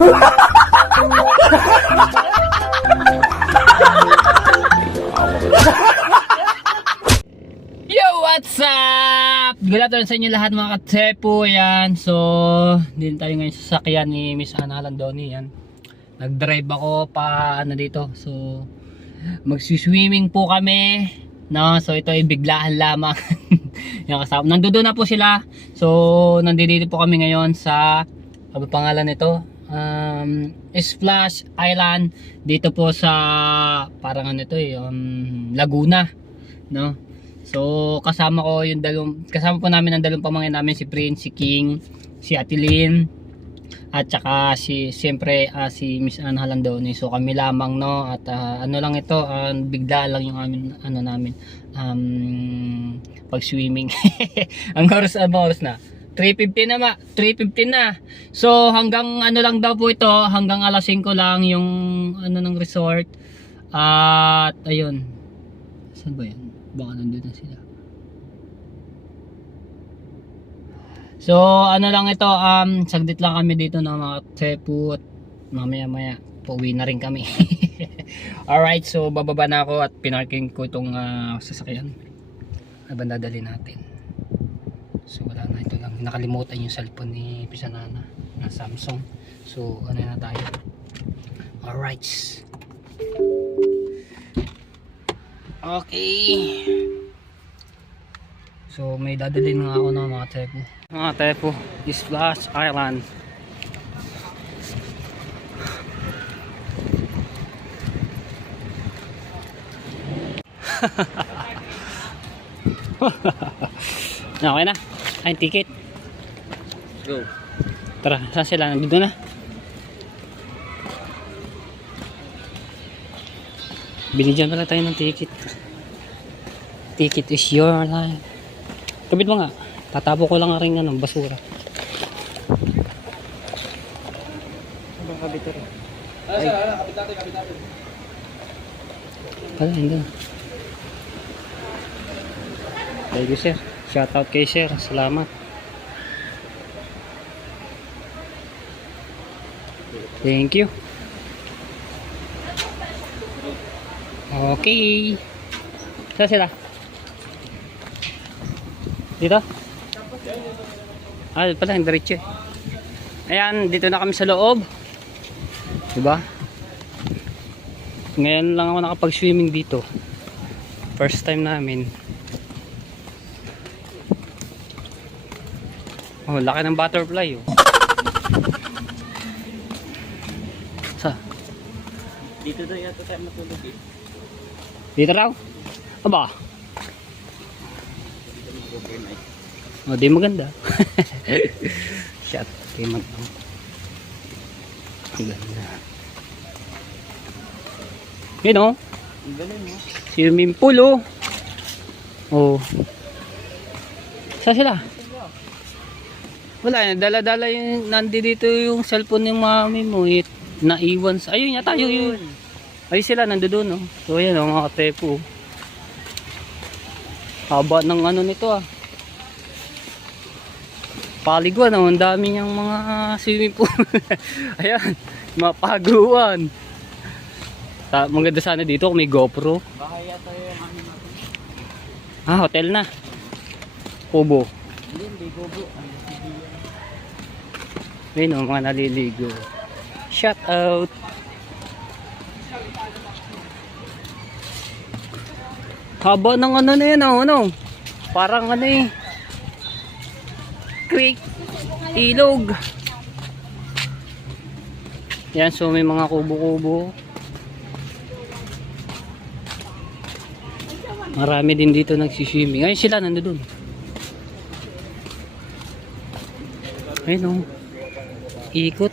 Yo, what's up? Good afternoon sa inyo lahat mga katepo. Yan, so din tayo ngayon sa sasakyan ni Miss Ana Landoni. Yan, nag-drive ako pa ano dito. So magsiswimming po kami, no? So ito ay biglaan lamang. Yan, kasama, nandoon na po sila. So nandito po kami ngayon sa, ano pangalan nito? Splash Island, dito po sa parang ano ito Laguna, no? So kasama ko yung kasama po namin ang dalawang pamangkin namin, si Prince, si King, si Atilin, at saka siyempre si Miss Ana Landoni. So kami lamang, no? At ano lang ito, bigla lang yung namin pag swimming. Ang oras na 3:15 na 3:15 na. So hanggang ano lang daw po ito, hanggang alas 5 lang yung ng resort. At ayun, saan ba yan? Baka nandun na sila. So ano lang ito, saglit lang kami dito na mga tepu, at mamaya pauwi na rin kami. Alright, so bababa na ako at pinarking ko itong sasakyan. Ano dadali natin? So wala na, ito lang, nakalimutan yung cellphone ni Pisanana na Samsung. So ano na tayo. Alright, okay. So may dadalhin nga ako ng mga tepo. Splash Island. Okay na. Ay, ticket. Go. Tara, saan sila? Nandito na. Binigyan pala tayo ng ticket. Ticket is your life. Kabit mo nga. Tatabo ko lang rin basura. Ano kabit rin? Ay, kabit natin. Pala, hindi. Thank you, sir. Shout out kay sir. Salamat. Thank you. Okay. Saan sila? Dito? Pala, yung diretso eh. Ayan, dito na kami sa loob. Diba? Ngayon lang ako nakapag-swimming dito. First time namin. Oh, laki ng butterfly oh. Sa? Dito daw yata tayo matulog eh. Dito raw? Aba? Oh, di maganda. Shot. Di maganda. Maganda. Yun oh. Swimming pool oh. Oh. Saan sila? Wala, dala-dala yung nandito yung cellphone ng mami mo, naiwan sa, ayun yata yun. Ay sila nandoon, no. So ayan, mga katepo. Haba ng nito paliguan, ang dami niyang mga swimming pool. Ayan, mapaguan. Maganda sana dito kung may GoPro. Baka yata yung natin. Hotel na. Kubo. Hindi Kubo. Ayun, mga naliligo. Shout out. Haba ng na yan parang creek, ilog. Yan, so may mga kubo-kubo. Marami din dito nagsiswimming. Ayun sila, nandoon. Ayun ikot.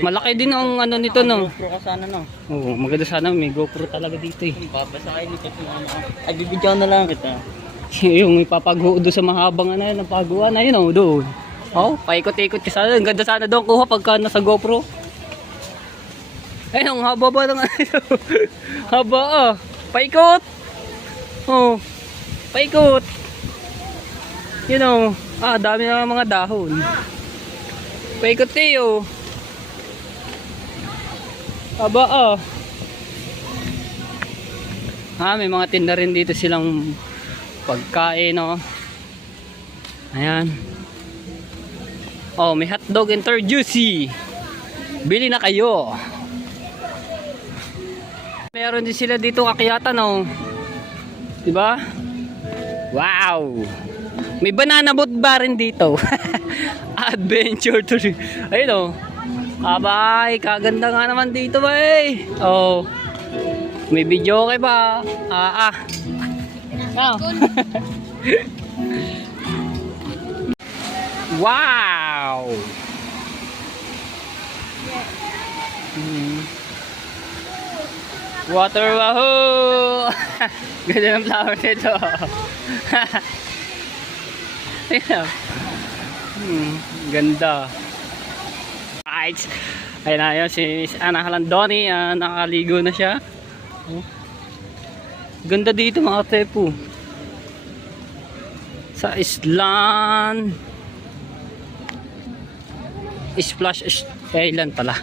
Malaki din ang nito GoPro ka sana Oo, maganda sana may GoPro talaga dito eh. Babasakayin nito ay bibidyoan na lang kita. Yung ipapaghuod sa mahabang ng paguan ayun doon. Oh, paikot-ikot ka sana. Ang ganda sana doon kuha pagka nasa GoPro. Ayun, haba ba ng haba paikot. Oh, paikot. You know, dami na mga dahon. Paikot tayo. Aba may mga tinda rin dito silang pagkain, no. Ayan. Oh, may hotdog and juicy. Bili na kayo. Meron din sila dito akyatan, no. Diba? Wow. May banana boat bar rin dito. Adventure to. Ayun, oh. Abay, kaganda nga naman dito, bay. Oh. May video okay ba? Oh. Wow. Water wahoo. Ganda ng flower nito. Ganda. Right. Ayun na yun, si Miss Ana Halandoni, nakaligo na siya. Ganda dito mga tepo. Sa Island Splash Island pala.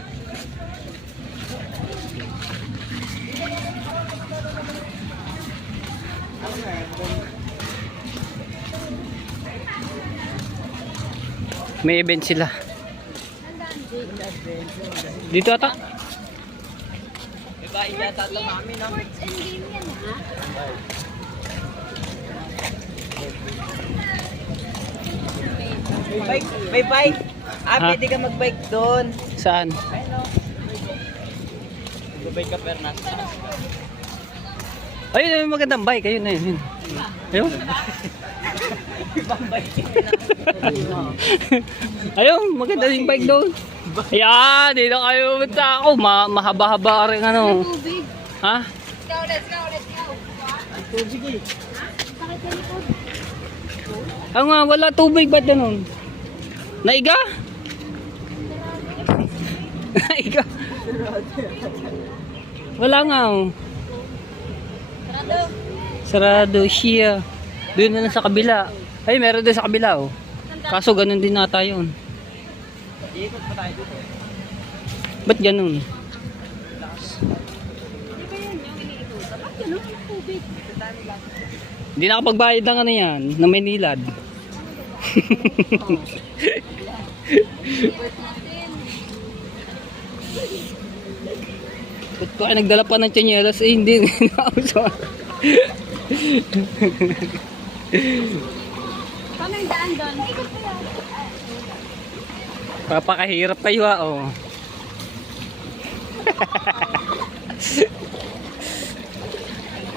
May event sila. Dito ata. Iba yata ito namin, no? Sports and game yan, ha? May bike. Pwede ka mag-bike doon. Saan? Ayun, mag-bike ka, Fernan. Ayun, magandang bike. Ayun na yun. Ayun. Ibang bike. Ayun, maganda yung bike doon. Ayan, dito kayo pumunta ako. Mahaba-haba rin ano. Ha? Let's go. Tubig eh. Nga, wala tubig. Ba't ganun? Naiga? Naiga? Wala nga oh. Sarado siya. Doon na lang sa kabila. Ay, meron doon sa kabila oh. Kaso ganun din nata yun. Iikot pa tayo dito. Ba't ganun? Di ba yun yung iniikutan? Ba't ganun ang tubig? Hindi nakapagbayad ng ano yan, ng Maynilad. Ba't ko kayo nagdala pa ng tsanyelas? Eh, hindi. Paano yung daan doon? Papakahirap kayo ha, oh.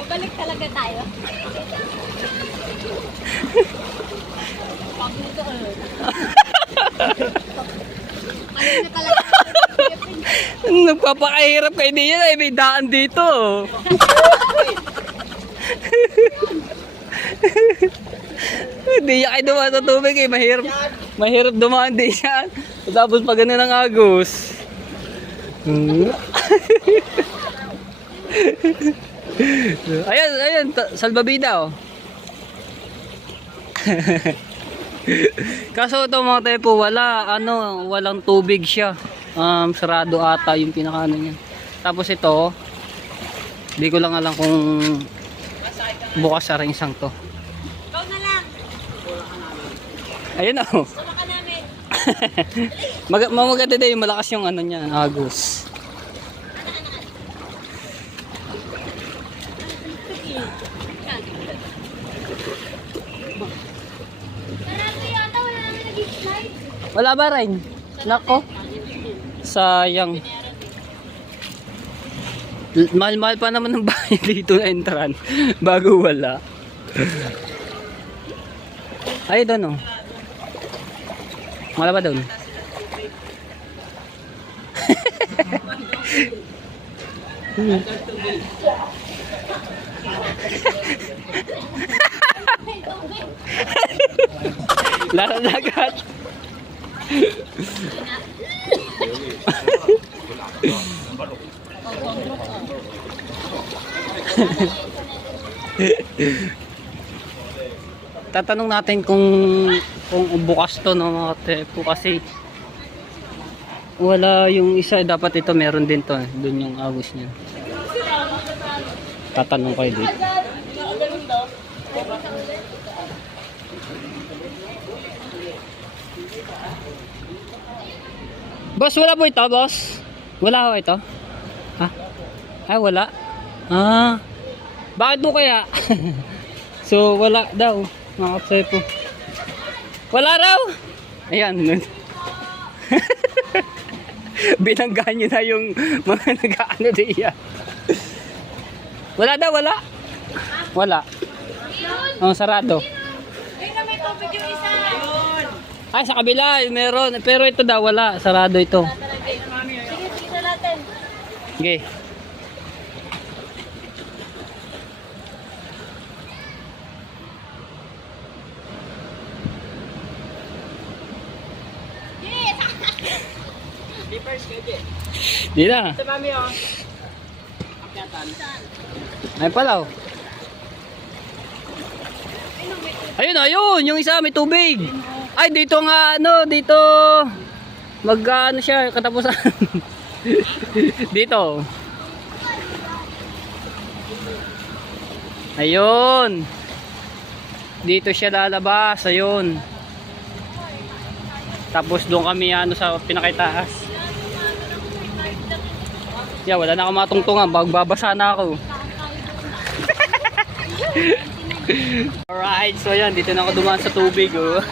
Balik talaga tayo. Pag nito Ano na talaga? Nagpapakahirap kayo din yan, ay may daan dito. Hindi yan kayo dumaan sa tubig eh, mahirap dumaan din yan. Tapos pag ganun ang agos. Ayan, salbabida oh. Kaso ito mga tepo, walang tubig siya. Sarado ata yung pinakaano niya. Tapos ito, hindi ko lang alam kung bukas sa ring isang to. Ikaw na lang. Ayun oh. Sama ka namin. Maganda din yung malakas yung ano niya, agos. Marami yata, wala namin nag-slide. Wala ba rin? Nako. Sayang. Mahal-mahal pa naman ng bahay dito na entran bago wala. Ay, doon oh. Wala ba doon? Lalagat. Tatanong natin kung bukas to, no, mga tepo, kasi wala yung isa, dapat ito meron din to, doon yung agos niya. Tatanong kayo dito. Boss, wala po ito, boss? Wala ho ito? Ha? Ay, wala? Ah, bakit po kaya? So, wala daw, mga kapsepo. Wala raw! Ayan. Binanggaan nyo na yung mga nag-ano diyan. Wala daw, wala. Wala. Oh, sarado. Ay, na may tubig yung isa. Ay, sa kabila, meron. Pero ito daw, wala. Sarado ito. Sige, sige na natin. Okay. Slippers kayo, Jay. Di na. Ito, mami, oh. Akyatan. Ay pala, oh. Ayun, ayun. Yung isa may tubig. Ay, dito nga, ano, dito. Ano siya, katapusan. Dito. Ayun. Dito siya lalabas. Ayun. Tapos doon kami ano sa pinakitaas. Yeah, wala na akong matungtungan. Babasa na ako. Alright, so yan. Dito na ako dumaan sa tubig. Oh.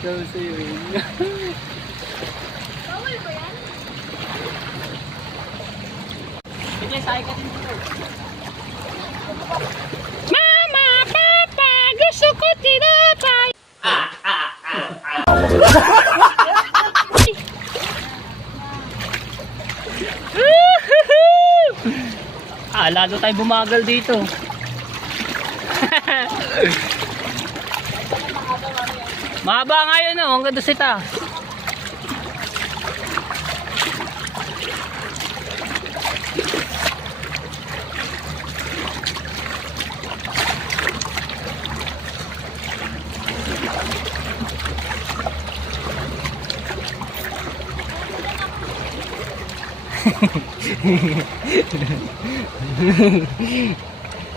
So yun. Bawal ba yan? Sige, sakay ka din dito. Mama, Papa, gusto ko tinapay. Lalo tayo bumagal dito. Mahaba nga yun, oh. Hanggang doon sa taas.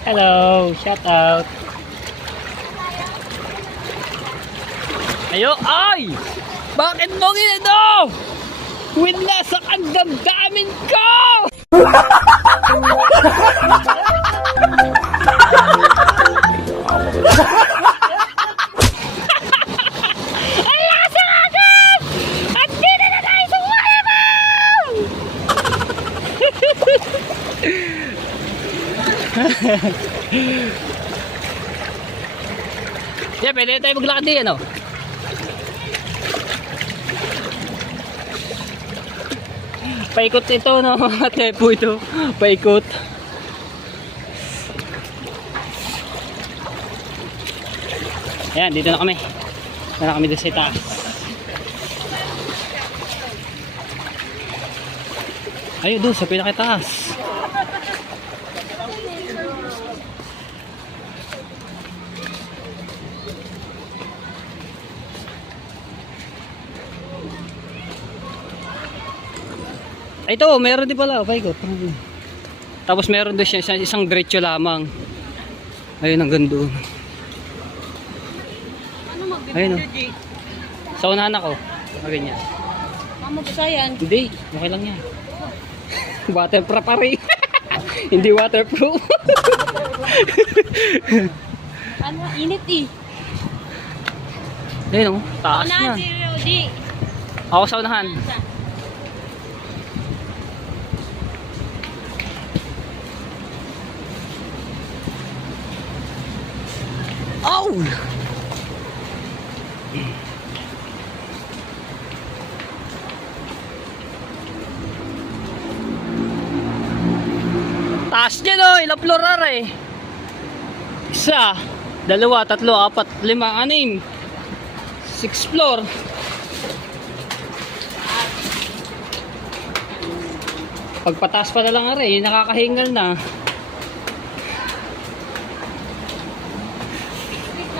Hello, shout out. Ayo, ay! Bakit mo ginano? Wala sa kandamdamin ko! Ala sa agad! At dito na tayo sa wala mo! Yeah, pwede tayo maglakad din, ano? Paikot ito, no? Tepo ito. Paikot. Ayan, dito na kami. Dito na kami doon sa taas. Ayun, doon sa pinakitaas. Ay, ito, meron din pala. Paikot. Tapos meron doon siya isang diretso lamang. Ayun, ang ganda. Ano Ayun, magbibigay, Jay? sa unahan ako. Ganyan. Mama, basa yan. Hindi, okay lang yan. Waterproof pa rin. Hindi waterproof. Ano, init eh. Ayun, oh, taas Unahan yan. si Rudy. Ako sa unahan. Oh! Taas niya, no? Ilang floor na rin. Isa, dalawa, tatlo, apat, lima, anim. 6 floor. Pagpataas pa na lang rin, nakakahingal na.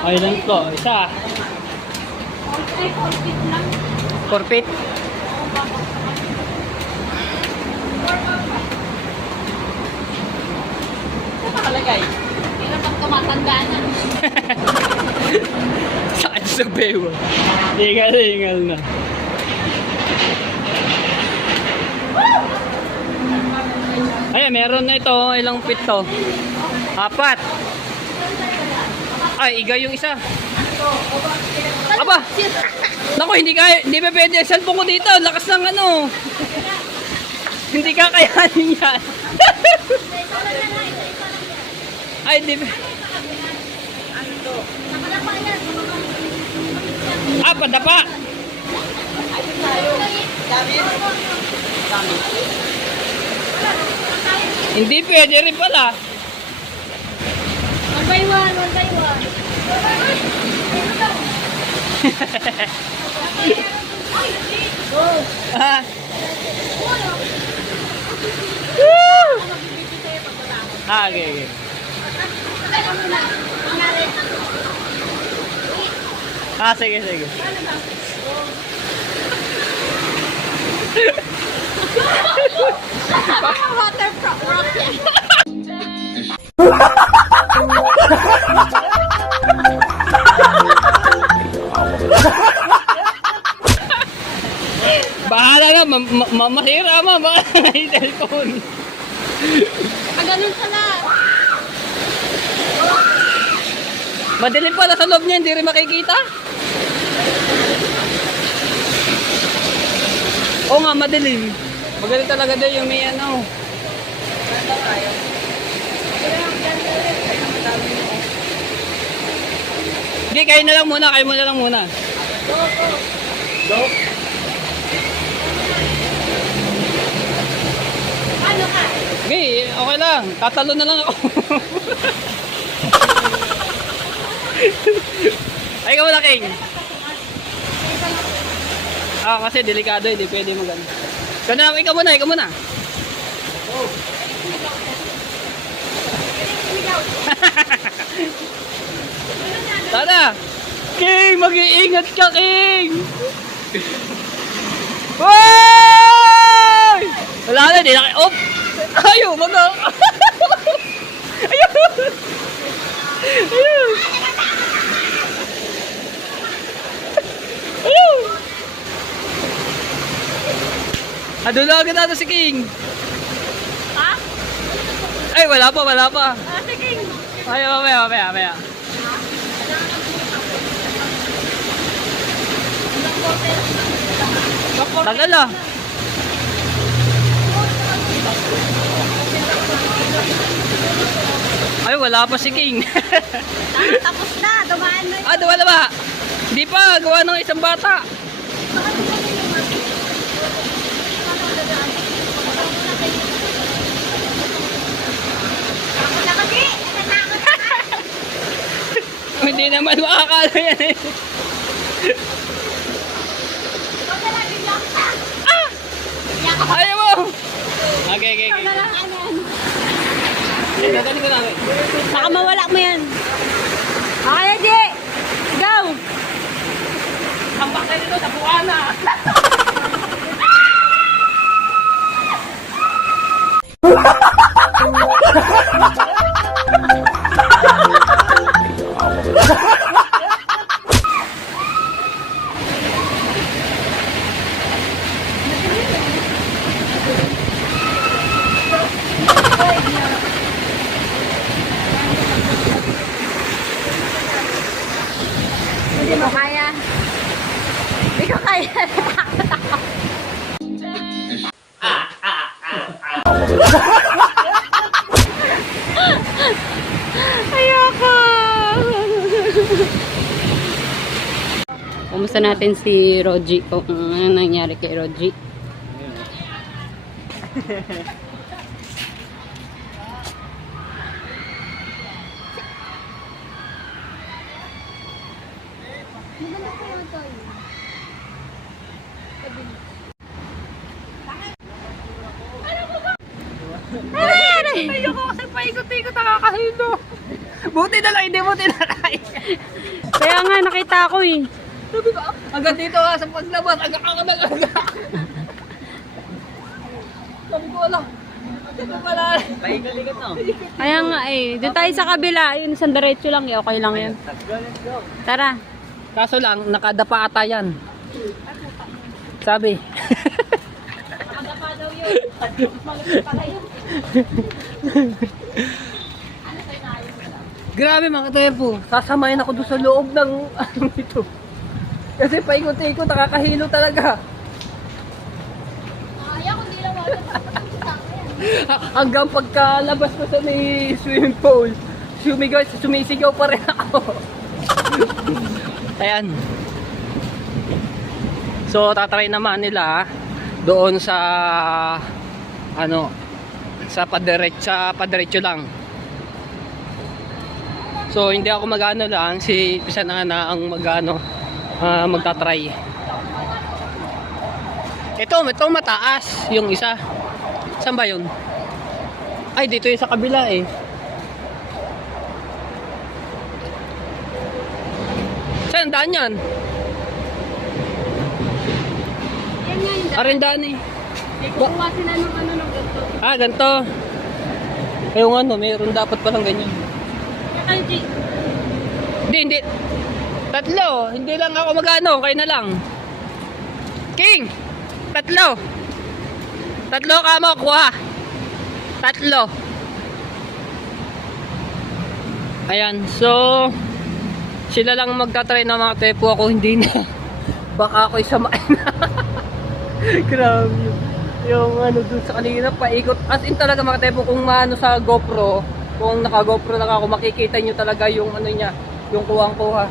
Ay lang po, isa. Ay, 40 lang. 4 feet. Saan nakalagay? Kailan pag tumatanda na. Saan sa bewa? Hingal na. Ay, meron na ito. Ilang feet to? 4. Ay, iga yung isa. Aba! Naku, hindi ba pwede ang cellphone ko dito? Lakas ng ano. Hindi kakayanin yan. Ay, hindi ba? Ah, padapa. Hindi pwede rin pala. 1 by 1, 1 by 1. Ah. Ah, okay. Ah, sige. Waterproof yan. Bahala na, masira ma, baka may cellphone. Ganun pala. Madilim pala sa loob niya, hindi rin makikita. Oo nga, madilim. Magaling talaga doon yung may ano. Hindi, kayo na lang muna. Ano ka? Okay, okay lang. Tatalo na lang ako. Ay, ikaw na, King. Ah, kasi delikado, hindi pwede magano. Ikaw muna. Tara! King, mag-iingat ka, King! Hoy! Wala na, di na kayo. Oh! Ayaw, Ayaw! Doon na agad natin si King. Ha? Ay, wala pa. Ah, sige. Ay, mamaya. Tagal ah. Ay, wala pa si King. Tapos na, dumaan na. Ah, wala ba? Hindi pa, gawa ng isang bata. Hindi naman makakala yan eh. Ayaw mo! Okay. Dadali ko namin. Baka mawala mo yan. Okay, Di! Go! Hambak tayo dito sa buwana. Hindi mo kaya. Hindi ko kaya. Ayoko. Kumusta natin si Roji? Kung ano nangyari kay Roji? Ayoko kasi paikot-ikot nakakahilo. Buti na lang, hindi mo tinakay. Kaya nga, nakita ko eh. Sabi ko, agad dito ha, sa paglabas, agak ako ng agak. Sabi ko, wala. Sabi ko, wala. Paikot-ikot no? Kaya nga eh. Doon tayo sa kabila. Yun, sa diretso lang eh. Okay lang yan. Let's go, let's go. Tara. Kaso lang, nakadapa ata yan. Sabi. Nakadapa daw yun. Malapit pala yun. Grabe mga katempo, sasamayin ako doon sa loob ng ano ito. Kasi paikot-ikot, nakakahilo talaga. Ayaw, kung di lang wala. Hanggang pagkalabas ko sa may swimming pool, sumisigaw pa rin ako. Ayan. So tatry naman nila doon sa ano sa padiretso lang. So hindi ako magano lang, si Pisanana ang magtatry. Ito mataas yung isa. Saan ba yun? Ay, dito yung sa kabila eh. Saan daan yan? Yan nga yung Arendaan eh. kukuha sila ng ano ng ganito. Ah, ganito. Yung ano, mayroon dapat palang ganyan. Kaya G. Hindi. Tatlo. Hindi lang ako magano. Kayo na lang. King! Tatlo ka mo, kuha. Tatlo. Ayan. So, sila lang magtatry ng mga tepo. Ako hindi na. Baka ako isamain na. Grabe. Yung ano dun sa kanina, paikot. As in talaga mga tepo, kung maano sa GoPro, kung naka GoPro lang ako, makikita nyo talaga yung ano niya, yung kuwang-kuha.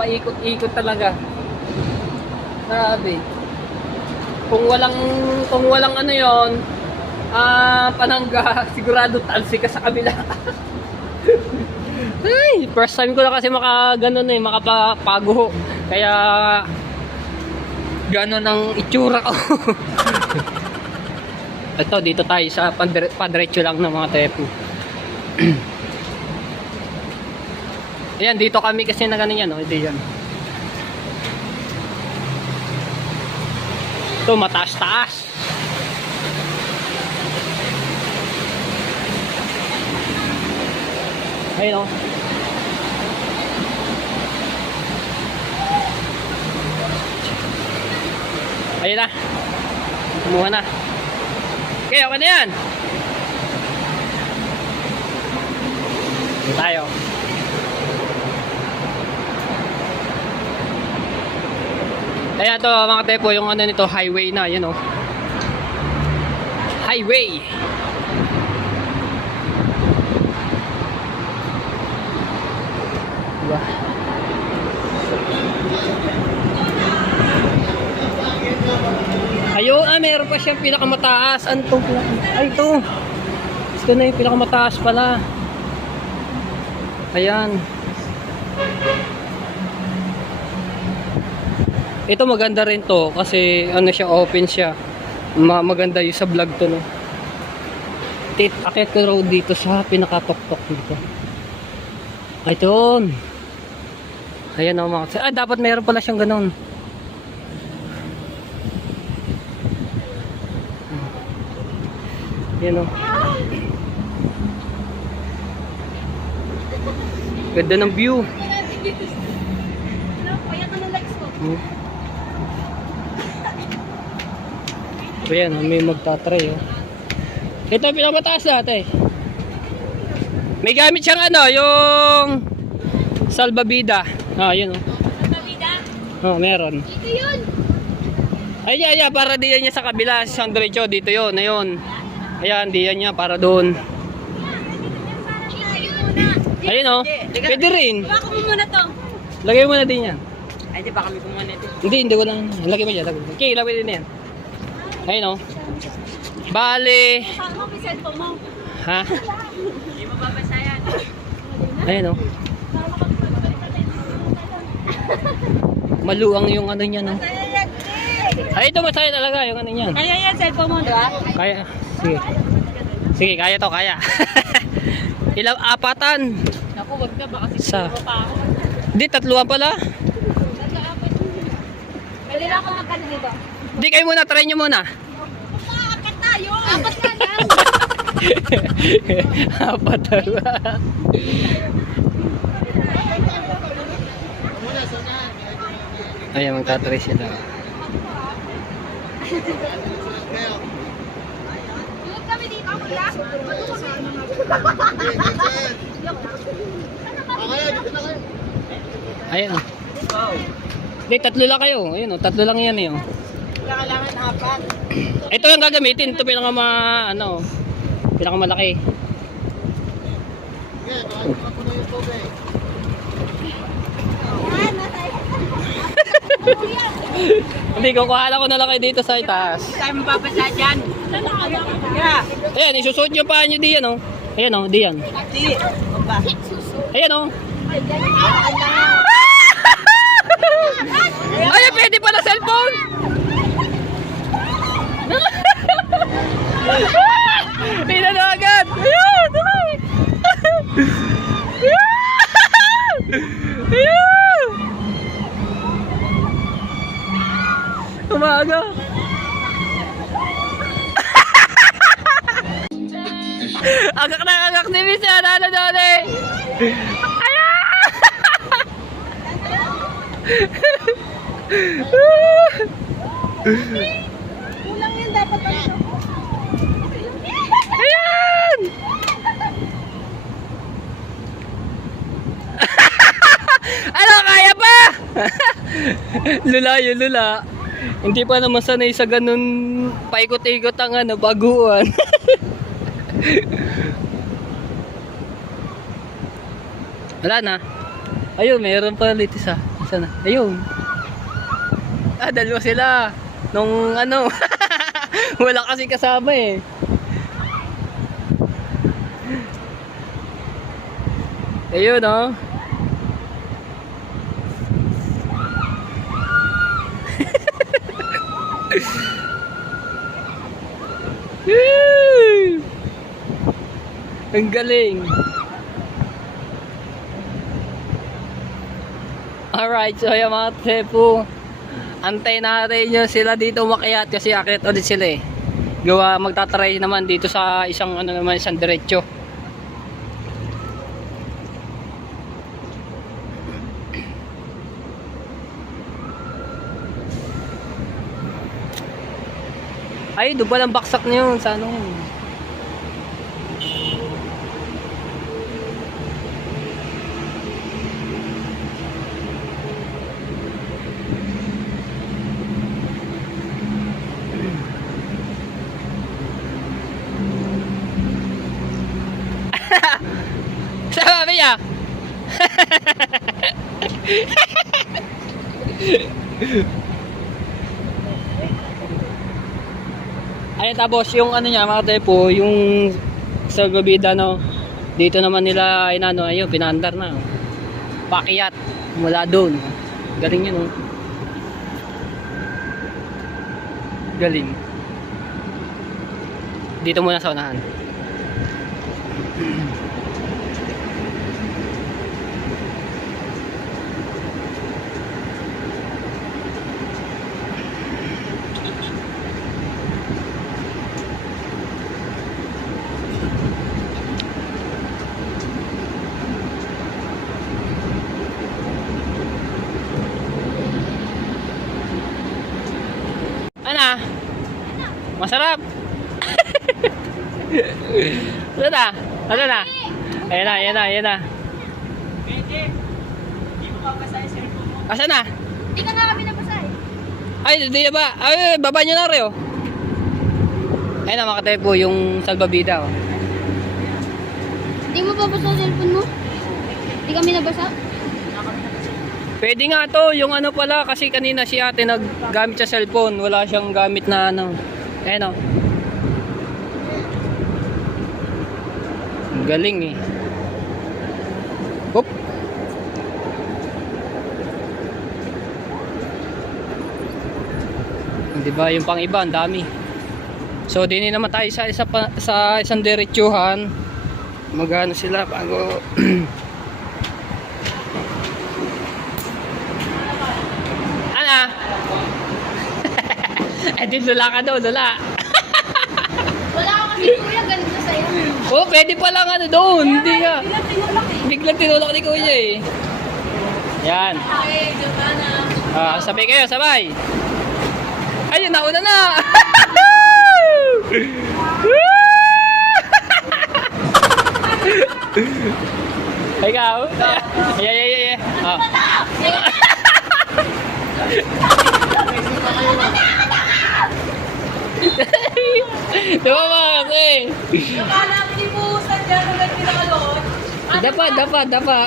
Paikot-ikot talaga. Grabe. Kung walang ano yon, panangga, sigurado talsi ka sa kabila. Ay, first time ko na kasi makapaguho. Kaya gano'n ang itsura ko. Ito, dito tayo sa padiretso lang ng mga tepo. Ayan, dito kami kasi na gano'n yan, no? Ito yan. Ito, mataas-taas. Ayun, no? Ayun na. Kumuha na. Okay, okay na yan. Dito tayo. Ayan to mga tepo, yung ano nito, highway na, yun o. Highway. Diba? Ayun, meron pa siyang pinakamataas. Ano to? Ay, ito. Ito na yung pinakamataas pala. Ayan. Ito maganda rin to kasi ano siya, open siya. Maganda yung sa vlog to, no. Akit ko raw dito sa pinakatok-tok dito. Ayun. Ayan o mga. Dapat meron pala siyang ganun. Ayan o. Ganda ng view. Kaya ka ng legs ko. Ayan, may magtatry oh. Ito yung pinakamataas dati. May gamit siyang ano, yung salbabida. Yun oh. Salbabida? Meron. Ito yun. Ayan, para diyan niya sa kabila, sa San Diretso, dito yun, ayun. Ayan, diyan niya, para doon. Ayun oh, pwede rin. Baka mo muna to. Lagay mo na din yan. Ay, di ba kami kumuha nito? Hindi ko lang. Lagay mo dyan. Okay, lagay din yan. Ayun oh. Bale. Saan mo cellphone mo? Ha? Hindi mo babasa yan. Ayun oh. Maluang yung ano niya, no? Ay, ito masaya talaga yung ano niyan. Kaya yan, cellphone mo, di ba? Kaya. Sige. Sige, kaya to, kaya. Apatan. Naku, wag na, baka Sa. siguro pa ako. Di, tatluhan pala. Pwede na ako magkano dito. Di, kayo muna, try nyo muna. Apat tayo. Apat na yan. Apat tala. Ayan, magtatry sila. Tulog kami dito, kuya. Ayan o. Di, tatlo lang kayo. Ayun o, tatlo lang yan eh. Oh. Kailangan apat. Ito yung gagamitin. Ito pinakamalaki. Hindi, kukuhala ko na lang kayo dito sa itaas. Tayo mababasa dyan. Yeah. Ayan, isusuot nyo pa nyo diyan o. Ayan o, diyan. Di. Baba. Ayan o. Ayan, pwede pala cellphone. Pina na agad. Ayan, tuloy. Ayan. Umaga. Agak na agak ni Miss yan. Ano doon eh? Kulang yan dapat ano. Ayan! Ano, kaya pa? Lula yun, lula. Hindi pa naman sanay sa ganun paikot-ikot ang baguan. Wala na. Ayun, mayroon pa ulit isa. Isa na. Ayun. Ah, dalawa sila. Nung wala kasi kasama eh. Ayun oh. Woo! Ang galing. Alright, so yung mga tepo, antay natin nyo sila dito umakyat kasi akit ulit sila eh. Gawa, magtatry naman dito sa isang isang diretso. Ay, doon palang baksak na yun sa ano. Sabi niya. Ayun, tapos yung niya mga tepo, yung sa gabida dito naman nila ayun, pinaandar na. Pakyat mula doon. Galing yun oh. Galing. Dito muna sa unahan. Ano? Masarap. Ano na? Ano na? Ayan na, ayan na, ayan na. Pwede. Di mo babasa yung cellphone mo. Asan na? Hindi ka nga kami nabasahin. Ay, di na ba? Ay, baba nyo na rin oh. Ayun na mga tepo, yung salbabida oh. Hindi mo babasa ang cellphone mo? Hindi kami nabasa? Pwede nga to, yung pala, kasi kanina si ate naggamit sa cellphone, wala siyang gamit na Ayun oh. Galing eh. Hop. Diba yung pang iba, ang dami. So din naman tayo sa isang diretsuhan. Magano sila bago Eh di lula ka daw, lula. Wala ka kasi kuya, ganito sa'yo. Oh, pwede pa lang ano doon. Hindi nga. Bilang tinulak eh. Biglang tinulak ni kuya eh. Yan. Okay, Giovanna. Sabay kayo, sabay. Ayun, nauna na. Ikaw. Ay. Diba ba kasi? Giovanna, pinipusan dyan ulit pinakalot. Dapa.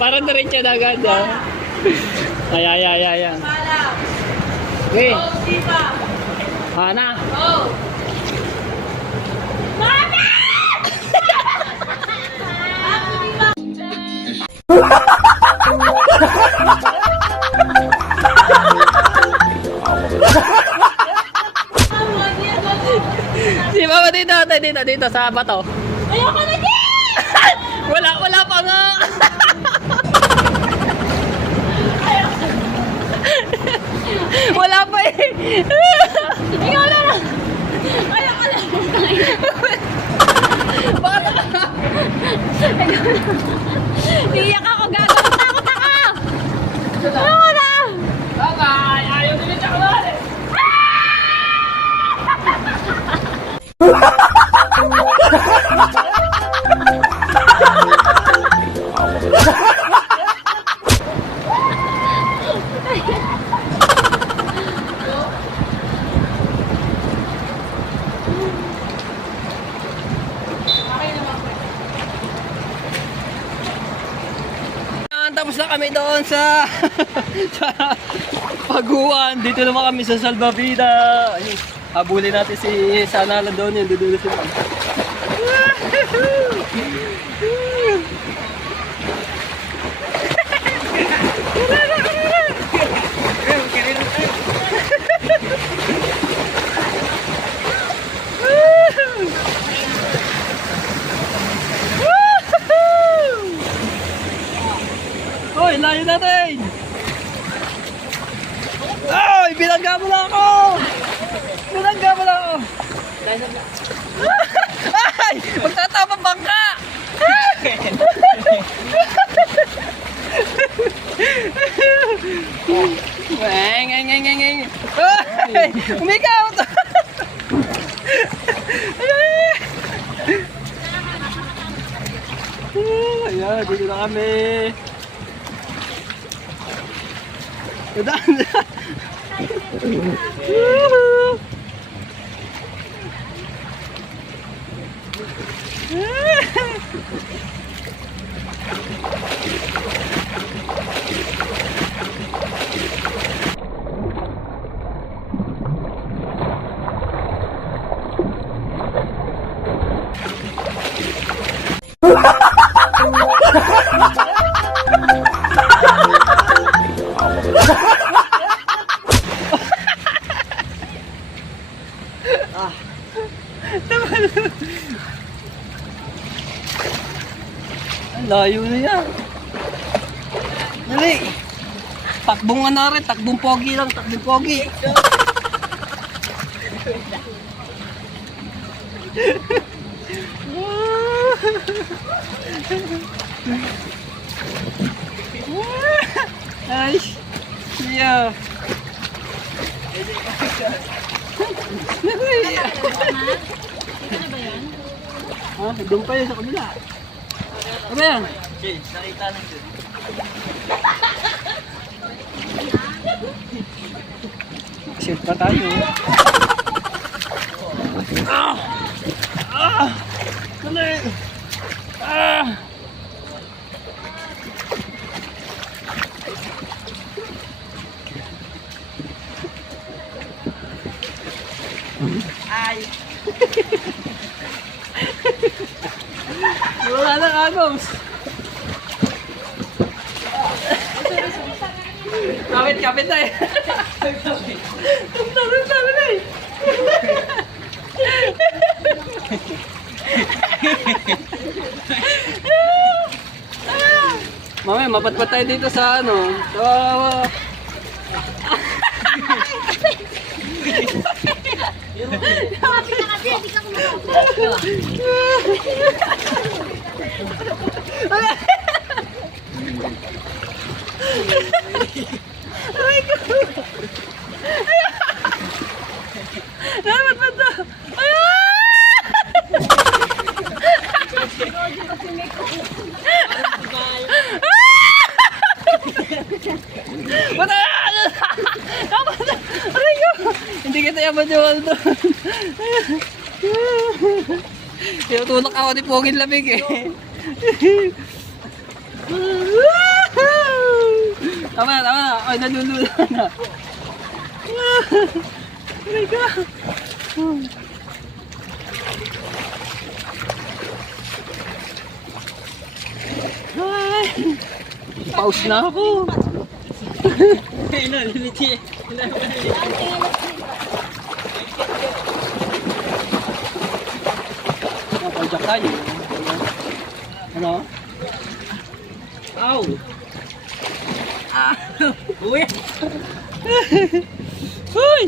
Para diretso na agad. Ay. Pala. Okay. Oh, Sipa. Na. Oh. Mama! Si Mama dito sa bato. Ayoko na din! Wala pa nga. Wala pa eh. Ikaw na lang! Ayoko na! Iiyak ako, gago! Takot ako! Ayoko na! Bye-bye. Ayaw nila chocolate. Tapos na kami doon sa sa Paguan. Dito naman kami sa Salvavida. Ayun, habulin natin si Sanalan doon. Yun, dudulo sila. Hoy, layo natin! Ay, binangga mo lang ako! Binangga mo lang ako! Ay! Magtatapang bangka! Ay! Umikaw! Ayan, dito na kami. Dadaan na. Ang layo na yan. Dali. Takbong na rin. Takbong pogi lang. Takbong pogi. Ay. Yeah. Ha? Doon pa yun sa kabila. Ano yan? Okay, nakita lang dyan. Shoot pa tayo. Dali! Ay! Wala na agos. Kapit na eh. Tama na eh. Mamaya, mapatpat tayo dito sa ano. Dapat ba ito? Hindi kita yaman yung ano doon. Tinutulak ako ni Poging Lamig eh. Tama na. Ay, nalulula na. Aray ka. Ay. Pause na ako. Ano, limiti. Pajak tayo. Ano? Ow! Uy! Hoy!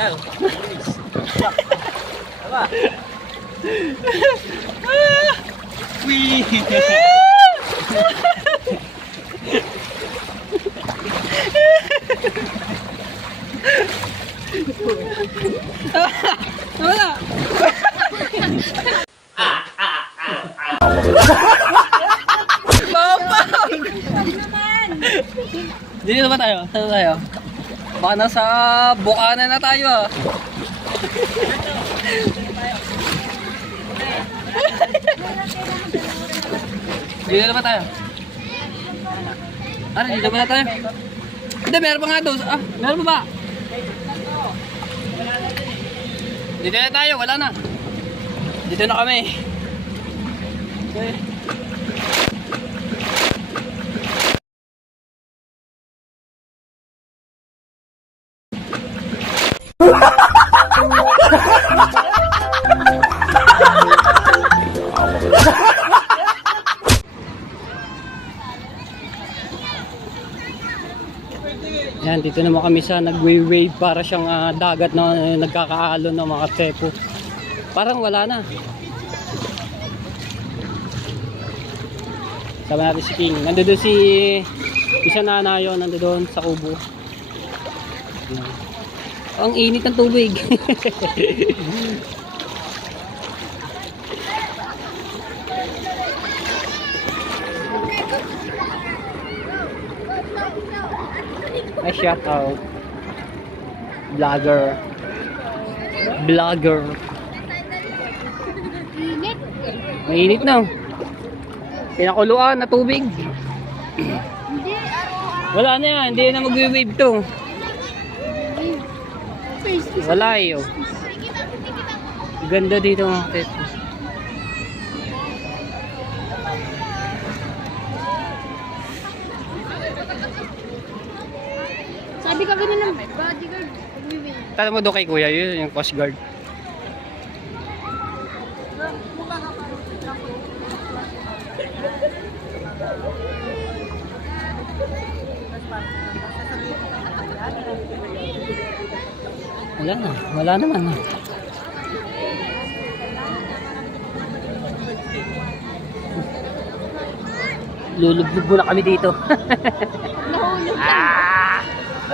Ow! Tama! Uy! Wala! Dito na ba tayo? Saan tayo? Baka nasa Bukana na tayo ah. Dito na ba tayo? Ano, dito ba na tayo? Hindi, meron pa nga doon. Ah, meron pa ba? Dito na tayo, wala na. Dito na kami. Okay. Yan, dito naman kami sa nagwe-wave para siyang dagat na nagkakaalon ng mga tepo. Parang wala na. Sama natin si King. Nandoon si isa nanayo, nandoon sa kubo. Yan. Ang init ng tubig. Ay, shout out. Vlogger. Mainit na. Pinakuluan na tubig. Wala na yan. Hindi na mag-wave to. Wala eh. Oh. Ganda dito mga pet. Sabi ka ganun ng bodyguard. Tanong mo doon kay kuya, yun yung coast guard. Wala naman. Lulubog muna kami dito.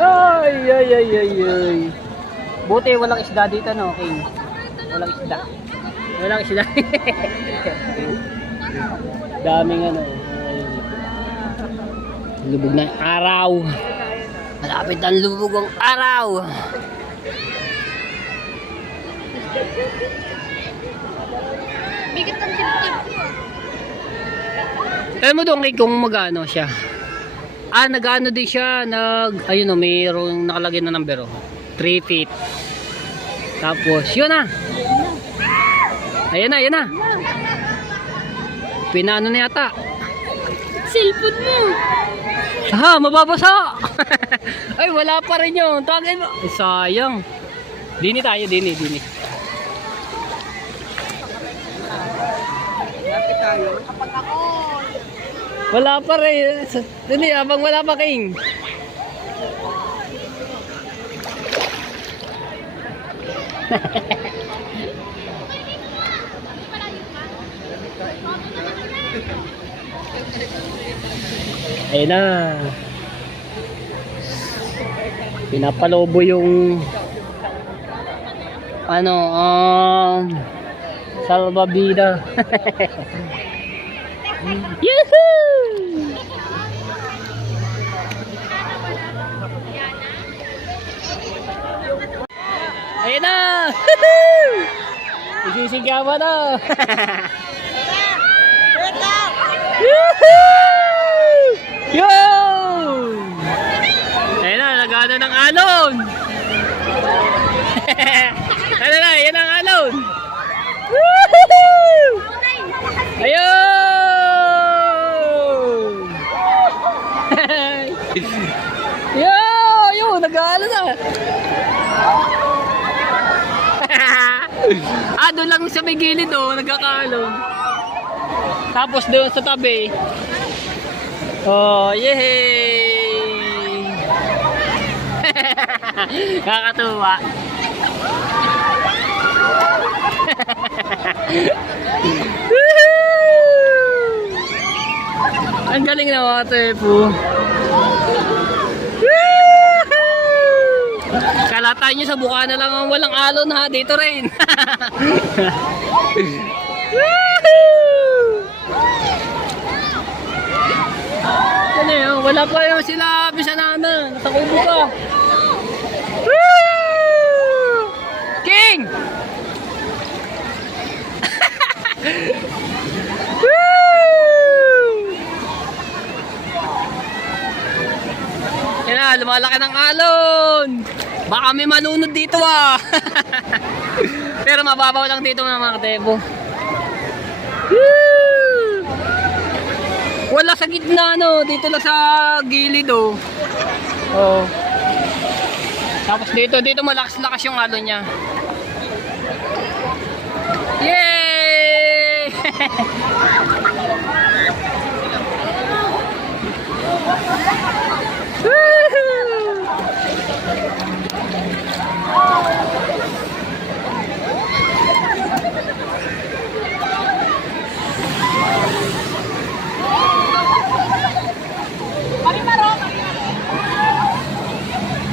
Ay. Buti walang isda dito, no, King? Walang isda. Daming ano. Lubog na yung araw. Malapit ang lubog ang araw. Bigat ang tip-tip. Alam mo doon kung magano siya. Nag-ano din siya, ayun o, mayroong nakalagay na number 3 feet. Tapos, yun na. Ayan na. Pinano na yata. Cellphone mo. Ha, mababasa. Ay, wala pa rin yun. Tawagin mo. Sayang. Dini tayo. Wala pa rin. Dini, abang wala pa, King. Ayun na. Pinapalobo yung ano, salvavida. Yahoo! Ayun na! Isisigawan na! Yahoo! Yo! Ayun na, nagana ng alon! Ano na, yan ang alon! Woohoo! Ayun! Yo! Yo! Nag-aalon na! Doon lang sa may gilid nagkakaalon. Tapos doon sa tabi. Oh, yehey! Kakatuwa. Ang galing na mga tepo. Kalatayin nyo sa buka na lang ang walang alon ha. Dito rin. Ano yun? Wala pa yung sila bisanana. Nasa kubo ka. King! Yan na, lumalaki ng alon. Baka may malunod dito Pero mababaw lang dito mga katebo. Wala sa gitna dito lang sa gilid Oh. Tapos dito malakas-lakas yung alon niya. Yay!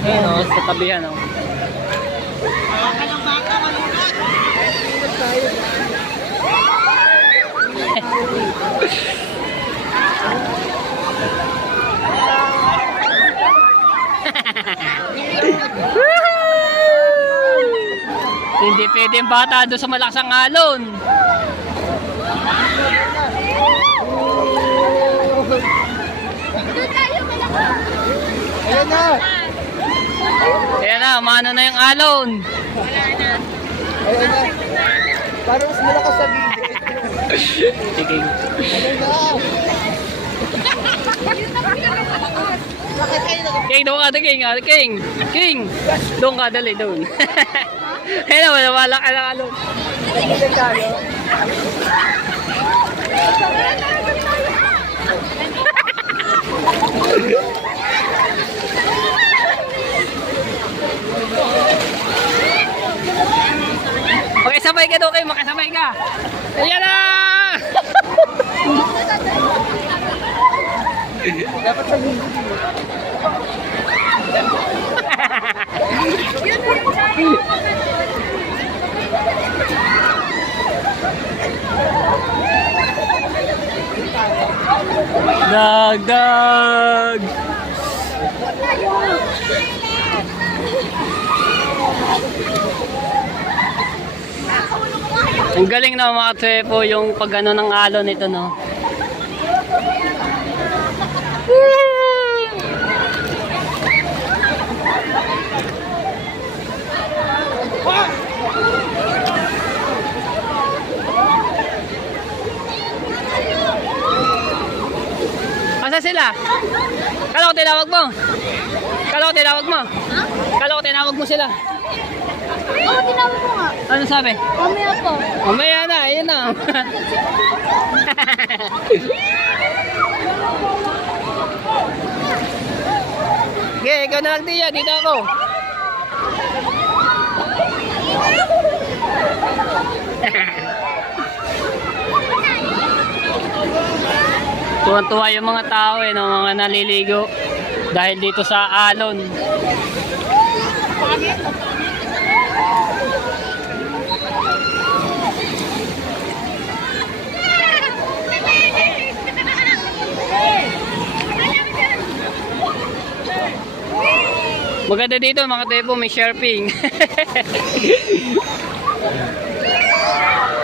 Ayun sa tabihan Hindi pwede yung bata doon sa malakas ang alon. Ayan na! Ayan na, umano na yung alon. Ayan na! Parang mas malakas sa gilid. Sige. Ayan na! Bakit kayo King, doon ka, King. King! King! Doon ka, dali, doon. Ayan na, wala ka ng alon. nagkakita tayo? Makisabay ka doon kayo, makisabay ka. Ayan na! Dapat sa mundo Dagdag! Ang galing na mga tsepo yung pag ano ng alon nito, no? Asa sila? Kala ko tinawag mo? Kala ko tinawag mo? Kala ko tinawag mo sila? Oo, tinawag ko nga. Ano sabi? Mamaya po. Mamaya na, ayun na. Okay, ikaw na lang Tia, dito ako. Tuwan-tuwa yung mga tao eh, no? Mga naliligo dahil dito sa alon. Maganda dito mga tepo, may surfing.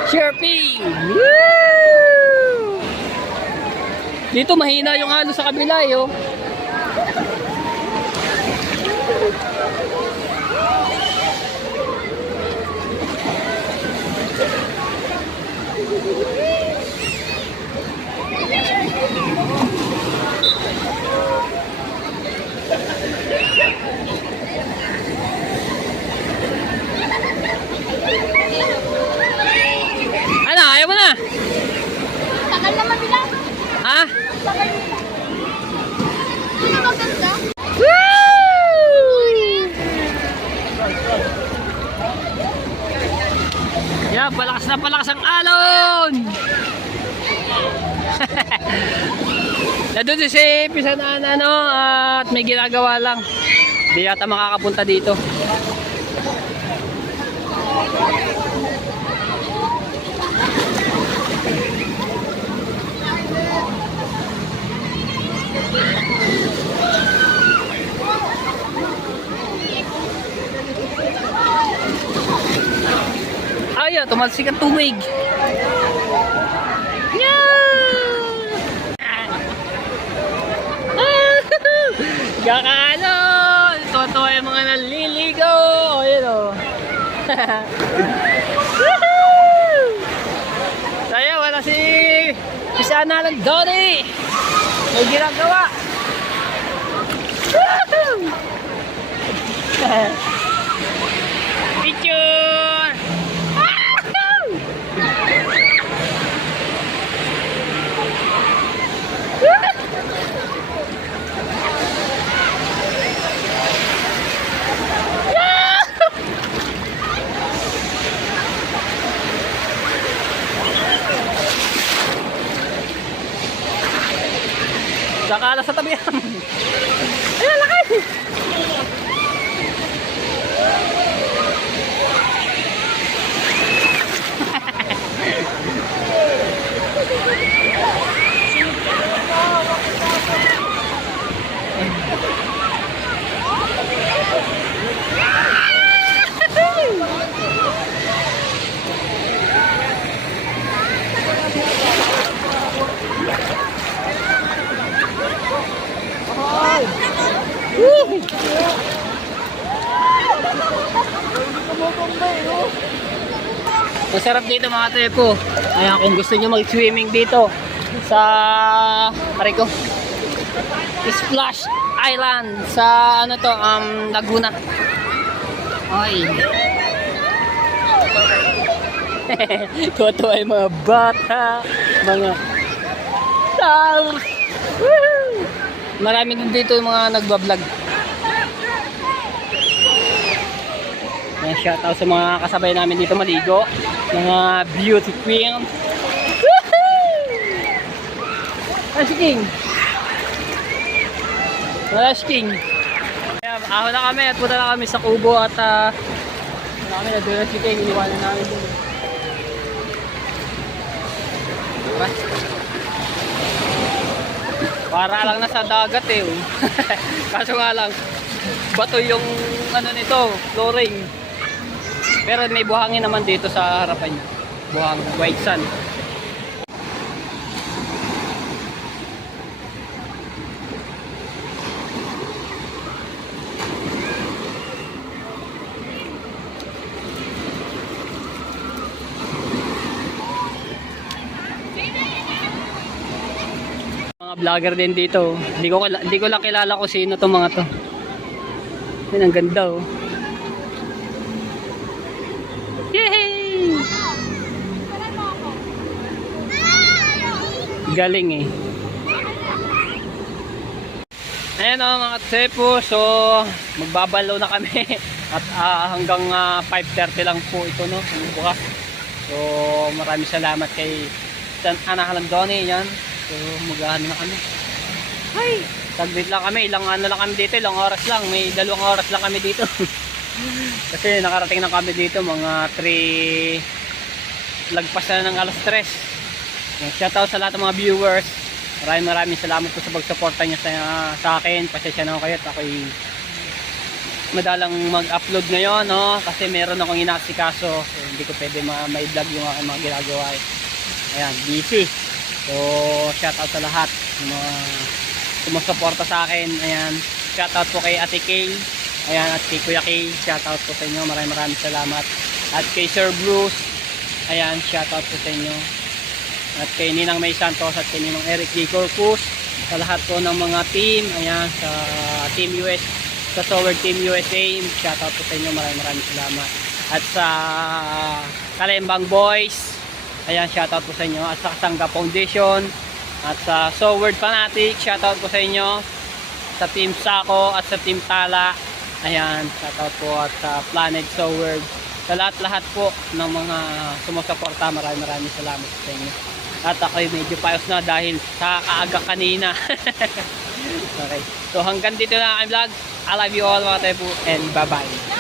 Surfing! Woo! Dito mahina yung halo sa kabila eh, oh. Ano, ayaw mo na? Tagal naman bilang. Ha? Tagal nila. Ano maganda? Yeah, palakas na palakas ang alon! Nandun si Pisanan ano, at may ginagawa lang. Di yata makakapunta dito. Ayun, tumalsik ang tubig. Gakalo! Totoo yung mga naliligo! Ayun o. Saya, wala si Pisana ng Donnie! May ginagawa! Picture! Kakala sa tabi yan. Ayan, laki! Masarap dito mga tepo. Ayan, kung gusto nyo mag-swimming dito sa Parico Splash Island sa ano to, Laguna. Ay. Tuwa-tuwa yung mga bata, mga tao. Marami din dito yung mga nagbablog. Shoutout sa mga kasabay namin dito maligo. Mga beauty queen. Asking. Asking. Ahon na kami at punta na kami sa Kubo at kami na doon si King. Iniwanan namin doon. Diba? Para lang nasa dagat eh. Kaso nga lang, bato yung ano nito, flooring. Pero may buhangin naman dito sa harapan niya. Buhang white sand. Mga vlogger din dito. Hindi ko lang kilala kung sino tong mga to. Yan, ang ganda oh. Yay! Galing eh. Ayan o mga tepo. So magbabalaw na kami. At hanggang 5:30 lang po ito no, bukas. So maraming salamat kay Anahalan Donnie yan. So maghahanap na kami. Ay! Saglit lang kami, ilang ano lang kami dito, ilang oras lang. May 2 oras lang kami dito. Kasi nakarating na kami dito mga 3 lagpas na ng alas 3. Shoutout sa lahat ng mga viewers. Maraming salamat po sa pagsuporta niyo sa akin. Pasensya na ako kayo at ako'y madalang mag-upload ngayon, no? Kasi meron akong inaasikaso. So, hindi ko pwede ma-vlog yung aking mga ginagawa. Ayan, busy. So, shoutout sa lahat ng mga sumusuporta sa akin. Ayan, shoutout po kay Ate Kay. Ayan, at kay Kuya Kay. Shoutout po sa inyo. Maraming salamat. At kay Sir Bruce. Ayan, shoutout po sa inyo. At kay Ninang May Santos at kay Ninang Eric J. Corpus. Sa lahat po ng mga team. Ayan, sa Team US. Sa Sower Team USA. Shoutout po sa inyo. Maraming salamat. At sa Kalembang Boys. Ayan, shoutout po sa inyo. At sa Kasangga Foundation. At sa Sower Fanatic. Shoutout po sa inyo. Sa Team Sako at sa Team Tala. Ayan, shoutout po. At sa Planet Sower. Sa lahat-lahat po ng mga sumusuporta. Maraming salamat sa inyo. At ako'y medyo payos na dahil sa kaaga kanina. Okay. So hanggang dito na ang vlog. I love you all mga tepo and bye bye.